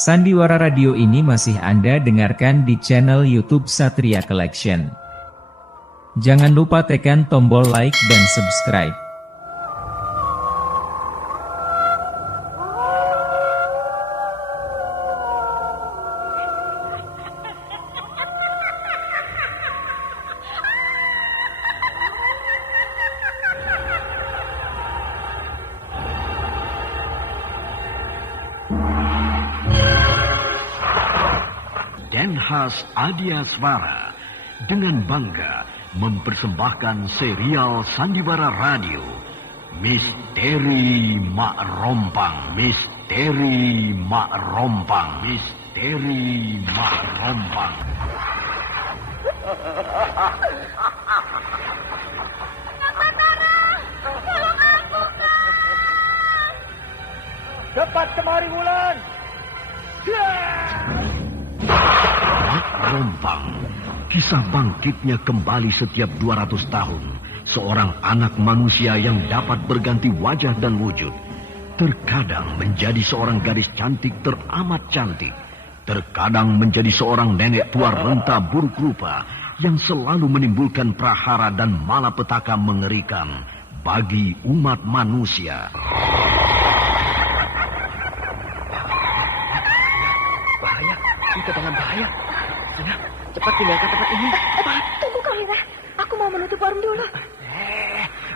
Sandiwara Radio ini masih Anda dengarkan di channel YouTube Satria Collection. Jangan lupa tekan tombol like dan subscribe. Denhas Adiaswara dengan bangga mempersembahkan serial Sandiwara Radio Misteri Mak Rompang, Misteri Mak Rompang, Misteri Mak Rompang. Cepat kemari, Wulan! Mak Rompang, kisah bangkitnya kembali setiap 200 tahun. Seorang anak manusia yang dapat berganti wajah dan wujud. Terkadang menjadi seorang gadis cantik teramat cantik. Terkadang menjadi seorang nenek tua renta buruk rupa yang selalu menimbulkan prahara dan malapetaka mengerikan bagi umat manusia. Bahaya, kita dalam bahaya. Ya, cepat tinggalkan tempat ini. Cepat. Tunggu kau, Ira. Aku mau menutup warung dulu.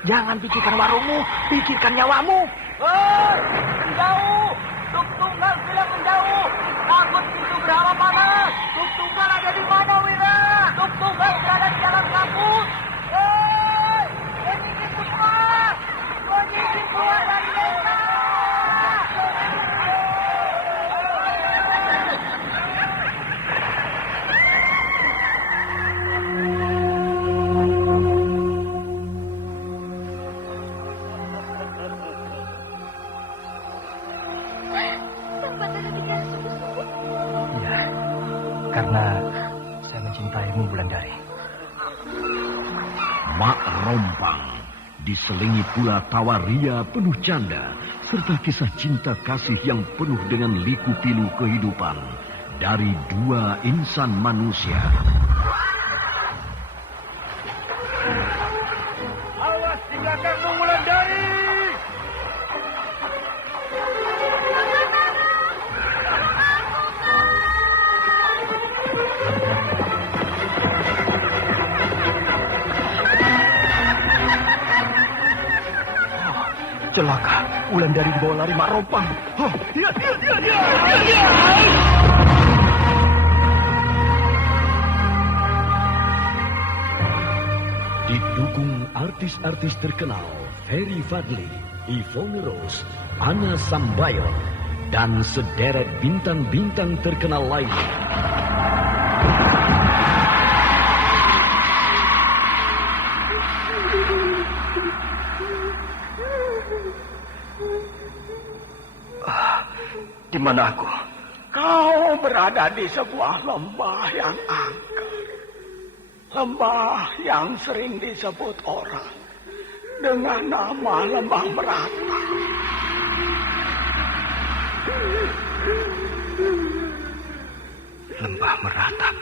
Jangan pikirkan warungmu, pikirkan nyawamu. Menjauh! Tuk Tunggal bilang menjauh. Takut pintu berhawa panas. Tuk Tunggal ada di mana, Wira? Tuk Tunggal berada di dalam kampus. Penyikir semua! Penyikir keluar dari desa! Karena saya mencintaimu, Wulandari. Mak Rompang diselingi pula tawa ria penuh canda serta kisah cinta kasih yang penuh dengan liku-pilu kehidupan dari dua insan manusia. Awas di belakangmu, Wulandari! Celaka, Wulandari dibawa lari Mak Rompang. Didukung artis-artis terkenal Ferry Fadli, Yvonne Rose, Anna Sambayon, dan sederet bintang-bintang terkenal lainnya. Di mana aku? Kau berada di sebuah lembah yang angker. Lembah yang sering disebut orang dengan nama Lembah Merata. Lembah Meratap.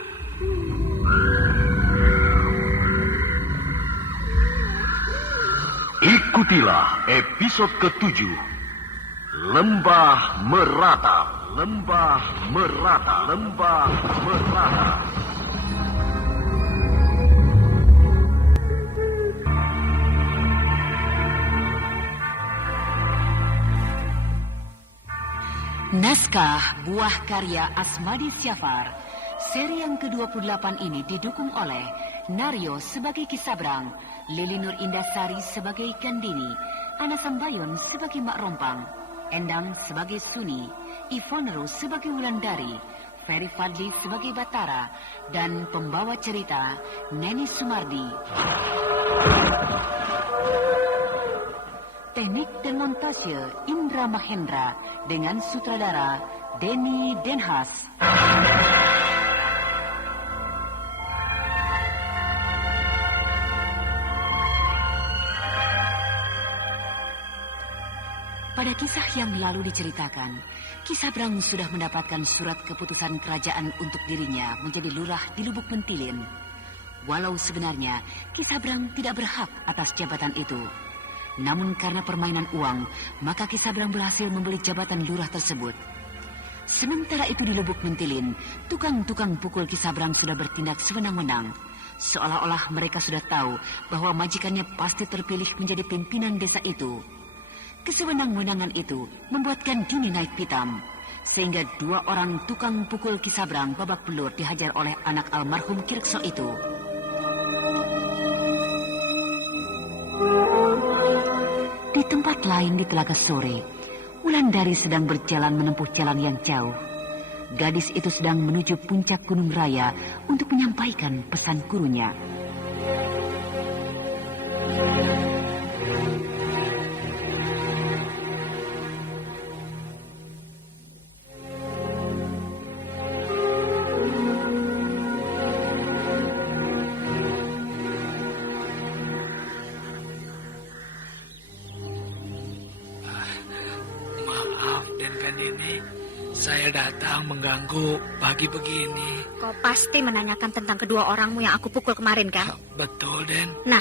Ikutilah episode ke-7, Lembah Meratap, Lembah Meratap, Lembah Meratap. Naskah buah karya Asmadi Syafar. Seri yang ke-28 ini didukung oleh Naryo sebagai Kisabrang, Lili Nur Indasari sebagai Kandini, Ana Sambayon sebagai Mak Rompang, Endang sebagai Suni, Yvonne Rose sebagai Wulandari, Ferry Fadli sebagai Batara, dan pembawa cerita Neni Sumardi. Teknik dan montase Indra Mahendra dengan sutradara Denny Denhas. Pada kisah yang lalu diceritakan, Kisabrang sudah mendapatkan surat keputusan kerajaan untuk dirinya menjadi lurah di Lubuk Mentilin. Walau sebenarnya Kisabrang tidak berhak atas jabatan itu. Namun karena permainan uang, maka Kisabrang berhasil membeli jabatan lurah tersebut. Sementara itu di Lubuk Mentilin, tukang-tukang pukul Kisabrang sudah bertindak sewenang-wenang. Seolah-olah mereka sudah tahu bahwa majikannya pasti terpilih menjadi pimpinan desa itu. Kesewenang-wenangan itu membuat Gandini naik pitam, sehingga 2 orang tukang pukul Kisabrang babak belur dihajar oleh anak almarhum Kirekso itu. Di tempat lain di Telaga Sore, Wulandari sedang berjalan menempuh jalan yang jauh. Gadis itu sedang menuju puncak Gunung Raya untuk menyampaikan pesan gurunya. Maaf, Den Gandini. Saya datang mengganggu pagi begini. Kau pasti menanyakan tentang kedua orangmu yang aku pukul kemarin, kan? Betul, Den. Nah,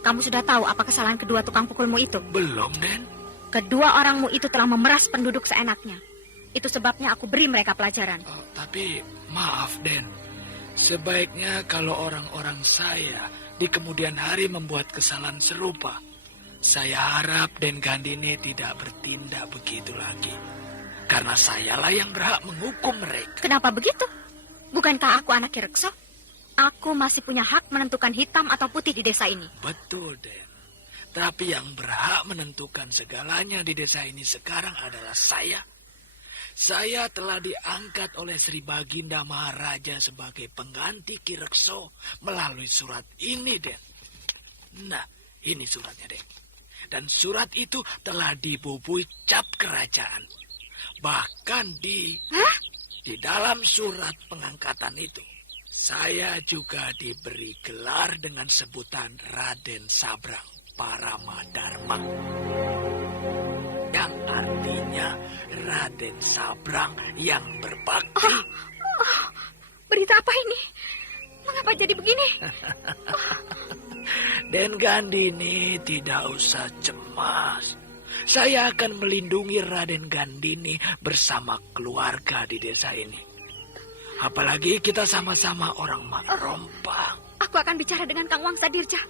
kamu sudah tahu apa kesalahan kedua tukang pukulmu itu? Belum, Den. Kedua orangmu itu telah memeras penduduk seenaknya. Itu sebabnya aku beri mereka pelajaran. Tapi maaf, Den. Sebaiknya kalau orang-orang saya di kemudian hari membuat kesalahan serupa, saya harap Den Gandini tidak bertindak begitu lagi. Karena sayalah yang berhak menghukum mereka. Kenapa begitu? Bukankah aku anak Kirekso? Aku masih punya hak menentukan hitam atau putih di desa ini. Betul, Den. Tapi yang berhak menentukan segalanya di desa ini sekarang adalah saya. Saya telah diangkat oleh Sri Baginda Maharaja sebagai pengganti Kirekso melalui surat ini, Den. Nah, ini suratnya, Den. Dan surat itu telah dibubui cap kerajaan. Bahkan di dalam surat pengangkatan itu, saya juga diberi gelar dengan sebutan Raden Sabrang Paramadharma. Yang artinya Raden Sabrang yang berbakti. Berita apa ini? Mengapa jadi begini? Den Gandini tidak usah cemas. Saya akan melindungi Raden Gandini bersama keluarga di desa ini. Apalagi kita sama-sama orang Mak Rompang. Aku akan bicara dengan Kang Wangsa Dirja.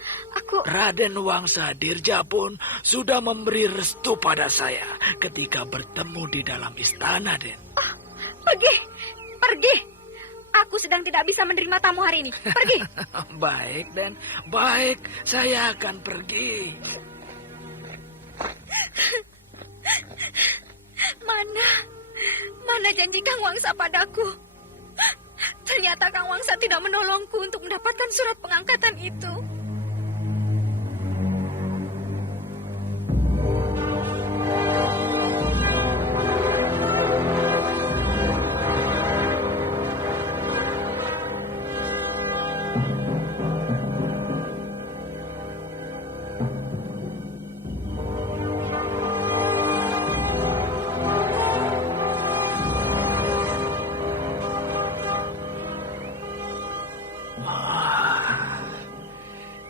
Raden Wangsa Dirja pun sudah memberi restu pada saya ketika bertemu di dalam istana, Den. Pergi. Aku sedang tidak bisa menerima tamu hari ini. Pergi. Baik, Den. Baik, saya akan pergi. Mana janji Kang Wangsa padaku? Ternyata Kang Wangsa tidak menolongku untuk mendapatkan surat pengangkatan itu.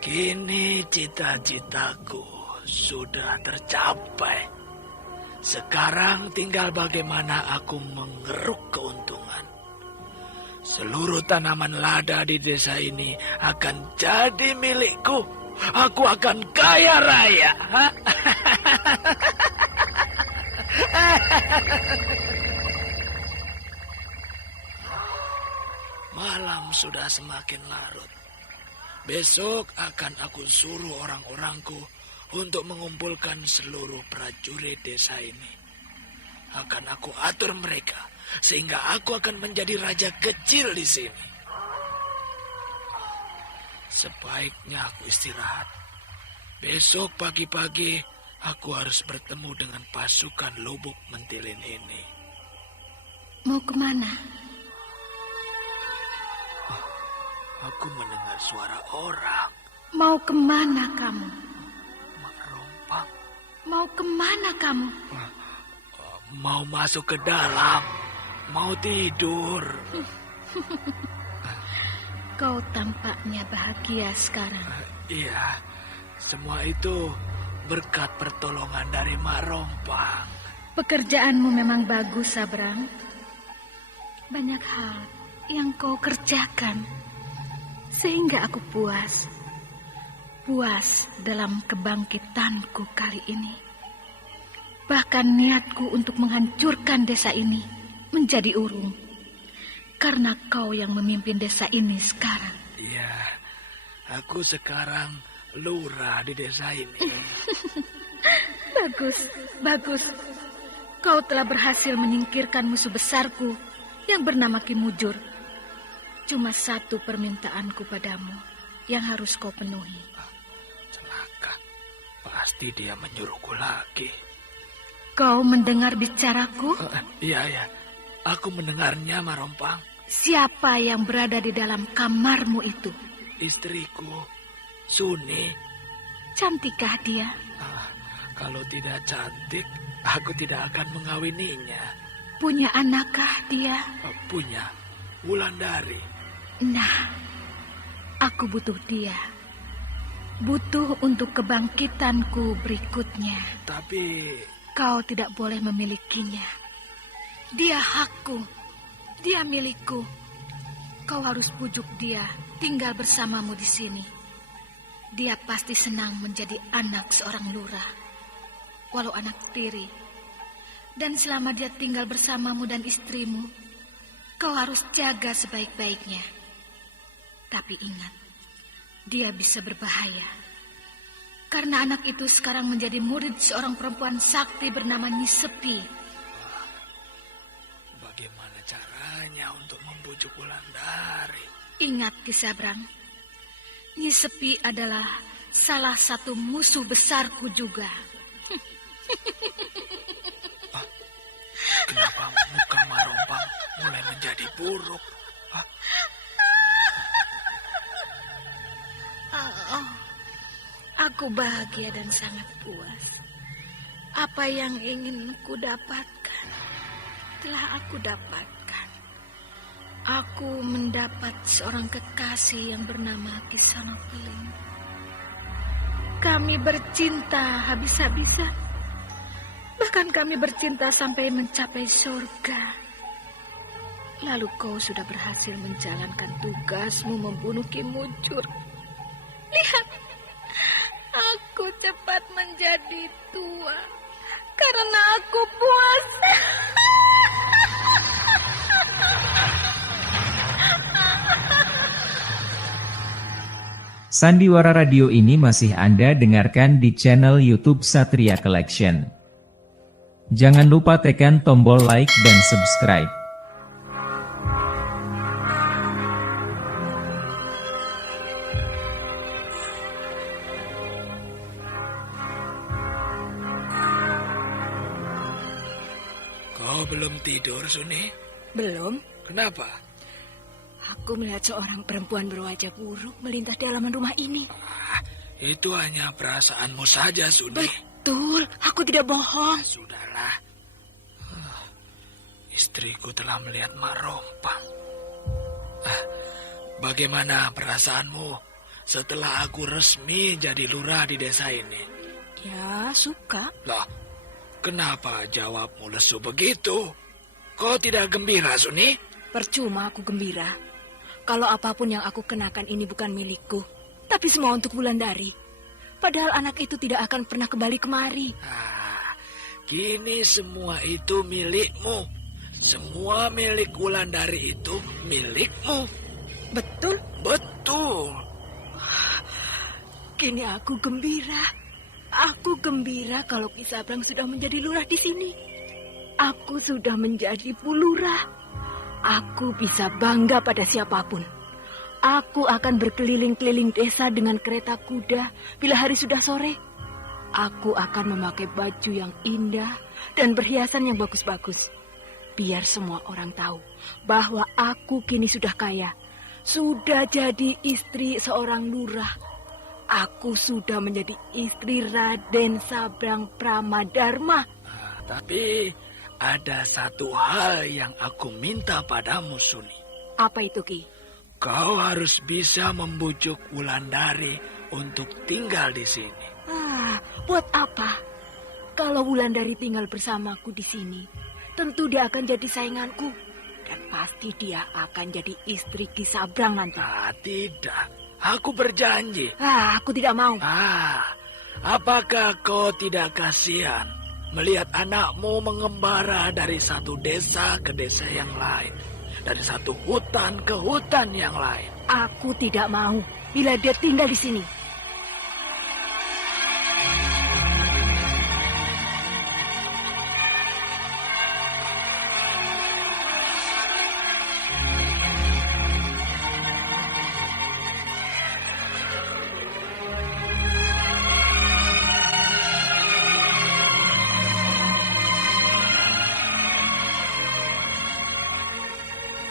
Kini cita-citaku sudah tercapai. Sekarang tinggal bagaimana aku mengeruk keuntungan. Seluruh tanaman lada di desa ini akan jadi milikku. Aku akan kaya raya. Malam sudah semakin larut. Besok akan aku suruh orang-orangku untuk mengumpulkan seluruh prajurit desa ini. Akan aku atur mereka sehingga aku akan menjadi raja kecil di sini. Sebaiknya aku istirahat. Besok pagi-pagi aku harus bertemu dengan pasukan Lubuk Mentilin ini. Mau kemana? Aku mendengar suara orang. Mau kemana kamu? Mak Rompang. Mau kemana kamu? Mau masuk ke dalam, mau tidur. Kau tampaknya bahagia sekarang. Iya, semua itu berkat pertolongan dari Mak Rompang. Pekerjaanmu memang bagus, Sabrang. Banyak hal yang kau kerjakan, sehingga aku puas. Puas dalam kebangkitanku kali ini. Bahkan niatku untuk menghancurkan desa ini menjadi urung. Karena kau yang memimpin desa ini sekarang. Iya, aku sekarang lurah di desa ini. Bagus, bagus. Kau telah berhasil menyingkirkan musuh besarku yang bernama Ki Mujur. Cuma satu permintaanku padamu yang harus kau penuhi. Celaka, pasti dia menyuruhku lagi. Kau mendengar bicaraku? Iya, aku mendengarnya, Mak Rompang. Siapa yang berada di dalam kamarmu itu? Istriku, Suni. Cantikkah dia? Kalau tidak cantik, aku tidak akan mengawininya. Punya anakkah dia? Punya, Wulandari. Nah, aku butuh dia. Butuh untuk kebangkitanku berikutnya. Tapi kau tidak boleh memilikinya. Dia hakku. Dia milikku. Kau harus pujuk dia tinggal bersamamu di sini. Dia pasti senang menjadi anak seorang lurah. Walau anak tiri. Dan selama dia tinggal bersamamu dan istrimu, kau harus jaga sebaik-baiknya. Tapi ingat, dia bisa berbahaya. Karena anak itu sekarang menjadi murid seorang perempuan sakti bernama Nyi Sepi. Bagaimana caranya untuk membujuk Wulandari? Ingat, Ki Sabrang, Nyi Sepi adalah salah satu musuh besarku juga. Kenapa muka Mak Rompang mulai menjadi buruk? Aku bahagia dan sangat puas. Apa yang ingin ku dapatkan, telah aku dapatkan. Aku mendapat seorang kekasih yang bernama Ki Sanokeling. Kami bercinta habis-habisan. Bahkan kami bercinta sampai mencapai surga. Lalu kau sudah berhasil menjalankan tugasmu membunuh Ki Mujur. Lihat, aku cepat menjadi tua karena aku puas. Sandiwara radio ini masih Anda dengarkan di channel YouTube Satria Collection. Jangan lupa tekan tombol like dan subscribe. Kau belum tidur, Suni? Belum. Kenapa? Aku melihat seorang perempuan berwajah buruk melintas di halaman rumah ini. Itu hanya perasaanmu saja, Suni. Betul, aku tidak bohong. Sudahlah. Istriku telah melihat Mak Rompang. Bagaimana perasaanmu setelah aku resmi jadi lurah di desa ini? Ya, suka. Loh, kenapa jawabmu lesu begitu? Kau tidak gembira, Suni? Percuma aku gembira. Kalau apapun yang aku kenakan ini bukan milikku, tapi semua untuk Wulandari. Padahal anak itu tidak akan pernah kembali kemari. Kini semua itu milikmu. Semua milik Wulandari itu milikmu. Betul? Betul. Kini aku gembira. Aku gembira kalau Ki Sabrang sudah menjadi lurah di sini. Aku sudah menjadi pulurah. Aku bisa bangga pada siapapun. Aku akan berkeliling-keliling desa dengan kereta kuda bila hari sudah sore. Aku akan memakai baju yang indah dan perhiasan yang bagus-bagus. Biar semua orang tahu bahwa aku kini sudah kaya. Sudah jadi istri seorang lurah. aku sudah menjadi istri Raden Sabrang Pramadharma. Tapi ada satu hal yang aku minta padamu, Suni. Apa itu, Ki? Kau harus bisa membujuk Wulandari untuk tinggal di sini. Buat apa? Kalau Wulandari tinggal bersamaku di sini, tentu dia akan jadi sainganku. Dan pasti dia akan jadi istri Ki Sabrang nanti. Tidak. Aku berjanji. Aku tidak mau. Apakah kau tidak kasihan melihat anakmu mengembara dari satu desa ke desa yang lain, dari satu hutan ke hutan yang lain? Aku tidak mau bila dia tinggal di sini.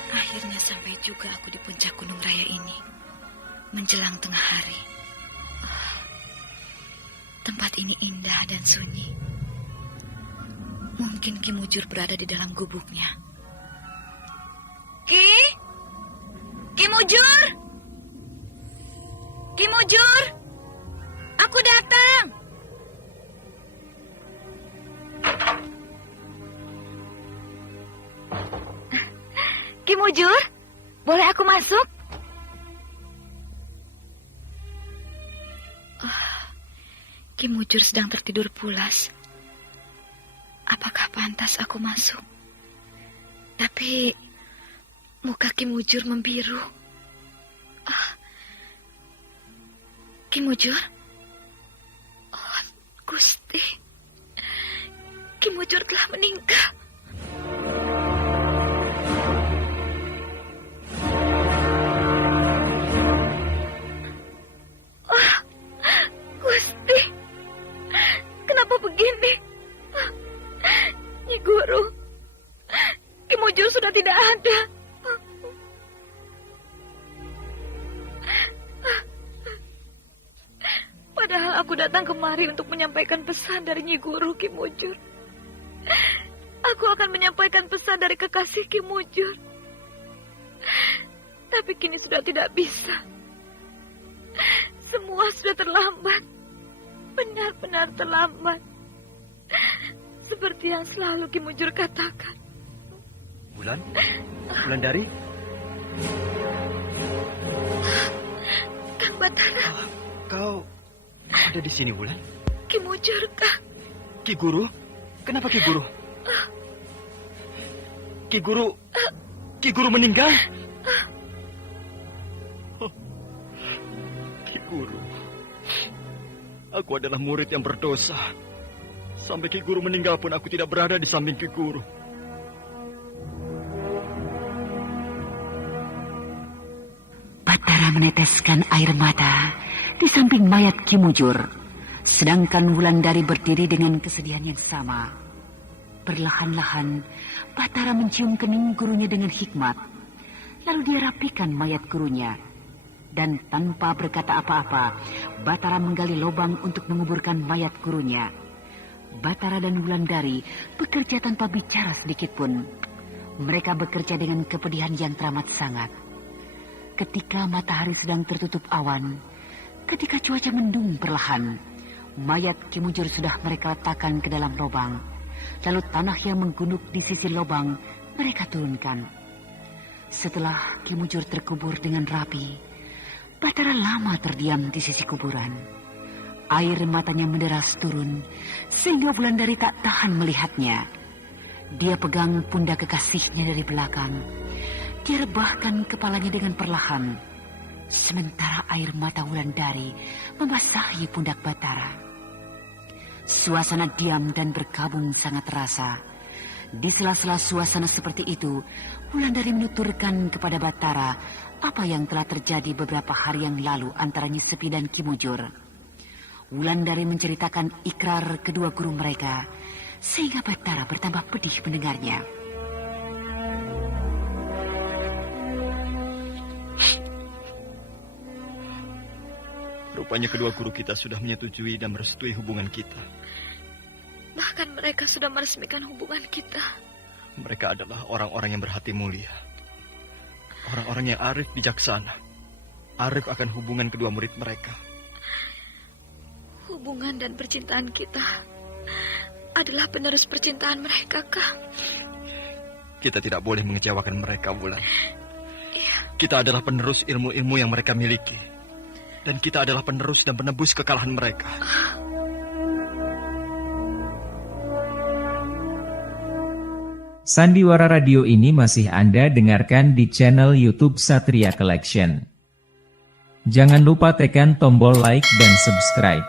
Akhirnya sampai juga aku di puncak Gunung Raya ini. Menjelang tengah hari. Tempat ini indah dan sunyi. Mungkin Ki Mujur berada di dalam gubuknya. Ki Mujur! Ki Mujur! Aku datang! Ki Mujur, boleh aku masuk? Ki Mujur sedang tertidur pulas. Apakah pantas aku masuk? Tapi muka Ki Mujur membiru. Ki Mujur? Gusti. Ki Mujur telah meninggal. Gusti, kenapa begini? Nyi Guru, Ki Mujur sudah tidak ada. Padahal aku datang kemari untuk menyampaikan pesan dari Nyi Guru Ki Mujur. Aku akan menyampaikan pesan dari kekasih Ki Mujur. Tapi kini sudah tidak bisa. Semua sudah terlambat. Benar-benar terlambat. Seperti yang selalu Ki Mujur katakan. Wulandari? Kang Batara. Kau ada di sini, Wulan? Ki Mujur, Kang. Ki Guru? Kenapa Ki Guru? Ki Guru meninggal? Ki Guru, aku adalah murid yang berdosa. Sampai Ki Guru meninggal pun aku tidak berada di samping Ki Guru. Batara meneteskan air mata di samping mayat Ki Mujur, sedangkan Wulandari berdiri dengan kesedihan yang sama. Perlahan-lahan, Batara mencium kening gurunya dengan hikmat. Lalu dia rapikan mayat gurunya. Dan tanpa berkata apa-apa, Batara menggali lubang untuk menguburkan mayat gurunya. Batara dan Wulandari bekerja tanpa bicara sedikit pun. Mereka bekerja dengan kepedihan yang teramat sangat. Ketika matahari sedang tertutup awan, ketika cuaca mendung perlahan, mayat Ki Mujur sudah mereka letakkan ke dalam lubang. Lalu tanah yang menggunduk di sisi lubang mereka turunkan. Setelah Ki Mujur terkubur dengan rapi, Batara lama terdiam di sisi kuburan. Air matanya menderas turun, sehingga Wulandari tak tahan melihatnya. Dia pegang pundak kekasihnya dari belakang. Dia rebahkan kepalanya dengan perlahan. Sementara air mata Wulandari membasahi pundak Batara. Suasana diam dan berkabung sangat terasa. Di sela-sela suasana seperti itu, Wulandari menuturkan kepada Batara apa yang telah terjadi beberapa hari yang lalu antara Nyi Sepi dan Ki Mujur. Wulandari menceritakan ikrar kedua guru mereka, sehingga Batara bertambah pedih mendengarnya. Rupanya kedua guru kita sudah menyetujui dan merestui hubungan kita. Bahkan mereka sudah meresmikan hubungan kita. Mereka adalah orang-orang yang berhati mulia. Orang-orang yang arif bijaksana. Arif akan hubungan kedua murid mereka. Hubungan dan percintaan kita adalah penerus percintaan mereka, Kang. Kita tidak boleh mengecewakan mereka, Wulan. Iya. Kita adalah penerus ilmu-ilmu yang mereka miliki. Dan kita adalah penerus dan penebus kekalahan mereka. Sandiwara Radio ini masih Anda dengarkan di channel YouTube Satria Collection. Jangan lupa tekan tombol like dan subscribe.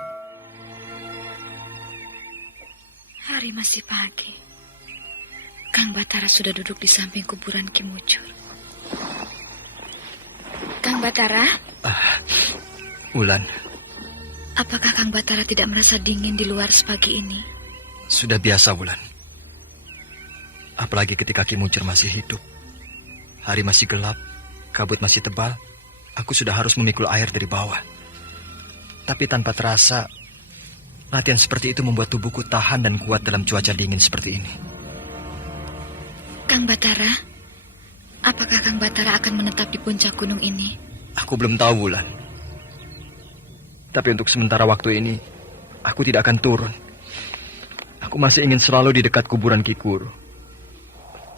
Hari masih pagi. Kang Batara sudah duduk di samping kuburan Ki Mucur. Kang Batara? Wulan. Apakah Kang Batara tidak merasa dingin di luar sepagi ini? Sudah biasa, Wulan. Apalagi ketika Ki Mucur masih hidup. Hari masih gelap, kabut masih tebal. Aku sudah harus memikul air dari bawah. Tapi tanpa terasa, latihan seperti itu membuat tubuhku tahan dan kuat dalam cuaca dingin seperti ini. Kang Batara, apakah Kang Batara akan menetap di puncak gunung ini? Aku belum tahu, Wulan. Tapi untuk sementara waktu ini, aku tidak akan turun. Aku masih ingin selalu di dekat kuburan Ki Guru.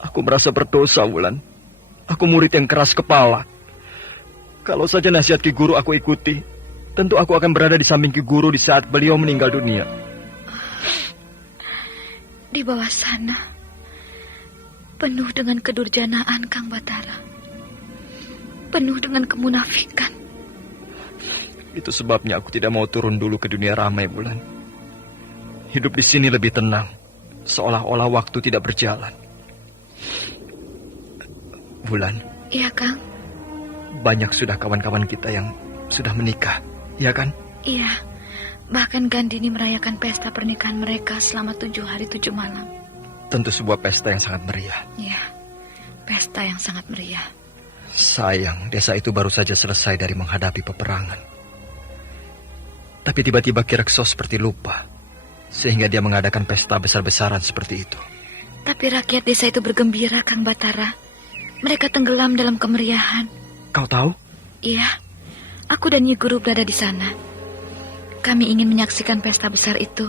Aku merasa berdosa, Wulan. Aku murid yang keras kepala. Kalau saja nasihat Ki Guru aku ikuti, tentu aku akan berada di samping Ki Guru di saat beliau meninggal dunia. Di bawah sana, penuh dengan kedurjanaan Kang Batara. Penuh dengan kemunafikan. Itu sebabnya aku tidak mau turun dulu ke dunia ramai, Wulan. Hidup di sini lebih tenang, seolah-olah waktu tidak berjalan. Wulan. Iya, Kang. Banyak sudah kawan-kawan kita yang sudah menikah, ya kan? Iya. Bahkan Gandini merayakan pesta pernikahan mereka selama 7 hari 7 malam. Tentu sebuah pesta yang sangat meriah. Iya. Pesta yang sangat meriah. Sayang, desa itu baru saja selesai dari menghadapi peperangan. Tapi tiba-tiba Ki Rekso seperti lupa, sehingga dia mengadakan pesta besar-besaran seperti itu. Tapi rakyat desa itu bergembira, Kang Batara. Mereka tenggelam dalam kemeriahan. Kau tahu? Iya, aku dan Nyi Guru berada di sana. Kami ingin menyaksikan pesta besar itu,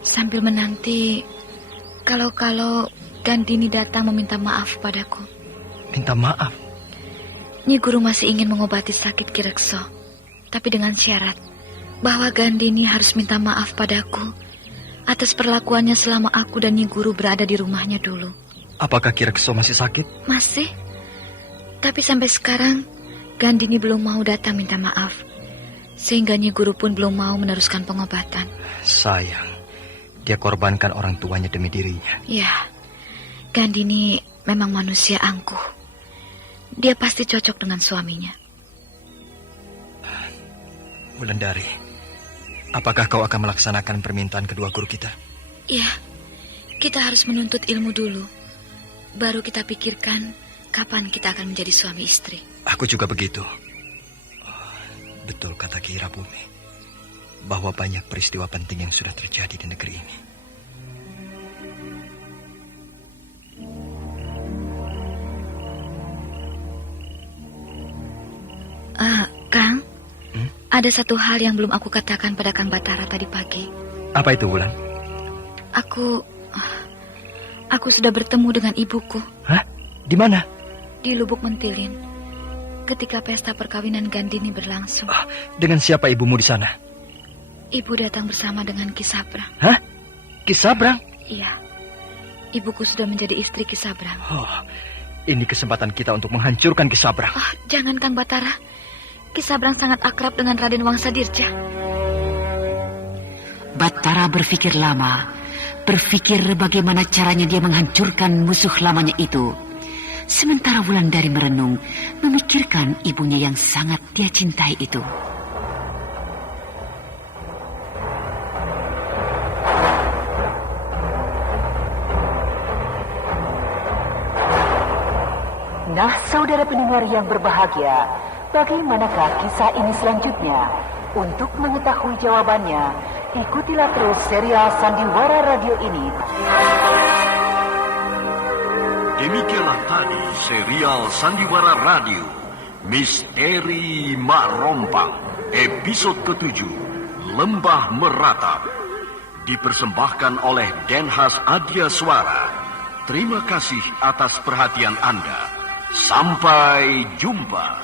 sambil menanti kalau Gandini datang meminta maaf padaku. Minta maaf? Nyi Guru masih ingin mengobati sakit Ki Rekso, tapi dengan syarat bahwa Gandini harus minta maaf padaku atas perlakuannya selama aku dan Nyi Guru berada di rumahnya dulu. Apakah Ki Rekso masih sakit? Masih. Tapi sampai sekarang Gandini belum mau datang minta maaf. Sehingga Nyi Guru pun belum mau meneruskan pengobatan. Sayang, dia korbankan orang tuanya demi dirinya. Ya, Gandini memang manusia angkuh. Dia pasti cocok dengan suaminya. Wulandari, apakah kau akan melaksanakan permintaan kedua guru kita? Iya, kita harus menuntut ilmu dulu. Baru kita pikirkan kapan kita akan menjadi suami istri. Aku juga begitu. Betul kata Ki Rabumi, bahwa banyak peristiwa penting yang sudah terjadi di negeri ini. Kang, ada satu hal yang belum aku katakan pada Kang Batara tadi pagi. Apa itu, Wulan? Aku sudah bertemu dengan ibuku. Hah? Di mana? Di Lubuk Mentilin. Ketika pesta perkawinan Gandini berlangsung. Dengan siapa ibumu di sana? Ibu datang bersama dengan Ki Sabrang. Hah? Ki Sabrang? Iya. Ibuku sudah menjadi istri Ki Sabrang. Ini kesempatan kita untuk menghancurkan Ki Sabrang. Jangan, Kang Batara. Ki Sabrang sangat akrab dengan Raden Wangsadirja. Batara berpikir lama. Berpikir bagaimana caranya dia menghancurkan musuh lamanya itu. Sementara Wulandari merenung, memikirkan ibunya yang sangat dia cintai itu. Nah, saudara pendengar yang berbahagia, bagaimanakah kisah ini selanjutnya? Untuk mengetahui jawabannya, ikutilah terus serial Sandiwara Radio ini. Demikianlah tadi serial Sandiwara Radio Misteri Mak Rompang episode ke-7 Lembah Meratap, dipersembahkan oleh Denhas Adya Suara. Terima kasih atas perhatian Anda. Sampai jumpa.